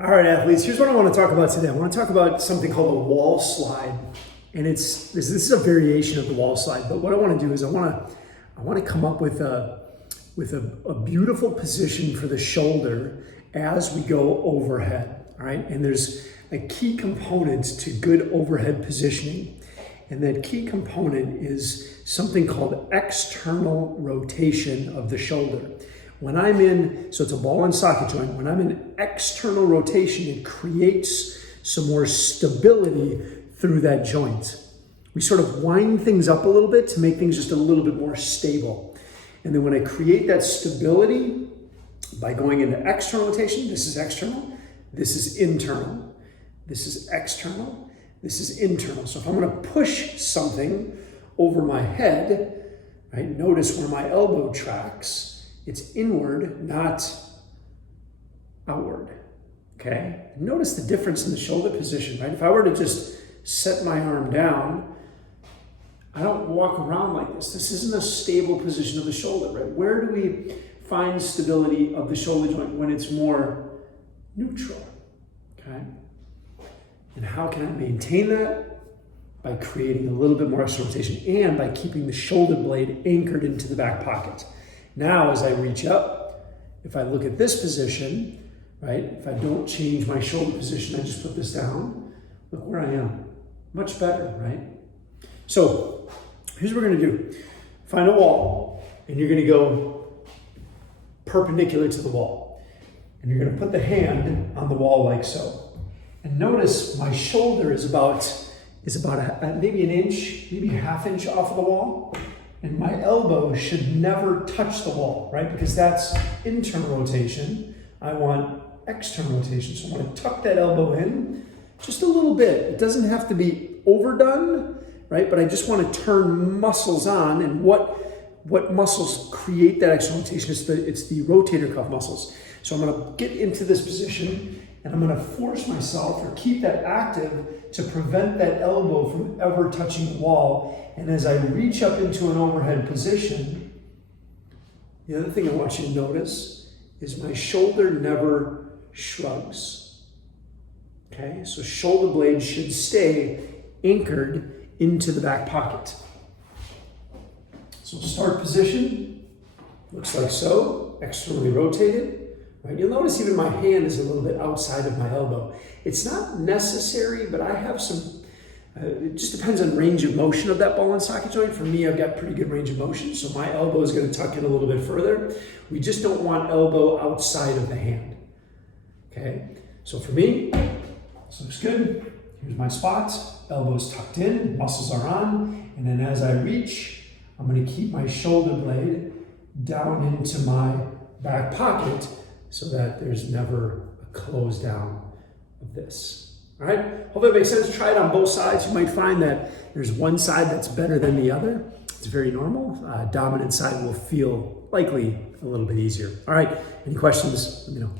All right, athletes, here's what I want to talk about today. I want to talk about something called a wall slide. And this is a variation of the wall slide, but what I want to do is I want to come up with a beautiful position for the shoulder as we go overhead, all right? And there's a key component to good overhead positioning. And that key component is something called external rotation of the shoulder. When I'm in, so it's a ball and socket joint, when I'm in external rotation, it creates some more stability through that joint. We sort of wind things up a little bit to make things just a little bit more stable. And then when I create that stability by going into external rotation, this is external, this is internal, this is external, this is internal. So if I'm gonna push something over my head, right, notice where my elbow tracks, it's inward, not outward, okay? Notice the difference in the shoulder position, right? If I were to just set my arm down, I don't walk around like this. This isn't a stable position of the shoulder, right? Where do we find stability of the shoulder joint when it's more neutral, okay? And how can I maintain that? By creating a little bit more external rotation and by keeping the shoulder blade anchored into the back pocket. Now, as I reach up, if I look at this position, right, if I don't change my shoulder position, I just put this down, look where I am. Much better, right? So, here's what we're gonna do. Find a wall, and you're gonna go perpendicular to the wall. And you're gonna put the hand on the wall like so. And notice my shoulder is about maybe an inch, maybe a half inch off of the wall. And my elbow should never touch the wall, right? Because that's internal rotation. I want external rotation. So I'm gonna tuck that elbow in just a little bit. It doesn't have to be overdone, right? But I just wanna turn muscles on. And what muscles create that external rotation? It's the rotator cuff muscles. So I'm gonna get into this position and I'm gonna force myself or keep that active to prevent that elbow from ever touching the wall. And as I reach up into an overhead position, the other thing I want you to notice is my shoulder never shrugs. Okay, so shoulder blade should stay anchored into the back pocket. So start position, looks like so, externally rotated. Right? You'll notice even my hand is a little bit outside of my elbow. It's not necessary, but I have some, it just depends on range of motion of that ball and socket joint. For me, I've got pretty good range of motion, so my elbow is going to tuck in a little bit further. We just don't want elbow outside of the hand. Okay, so for me, this looks good. Here's my spot, elbow's tucked in, muscles are on, and then as I reach, I'm going to keep my shoulder blade down into my back pocket so that there's never a close down of this. All right, hope that makes sense. Try it on both sides. You might find that there's one side that's better than the other. It's very normal. Dominant side will feel likely a little bit easier. All right, any questions? Let me know.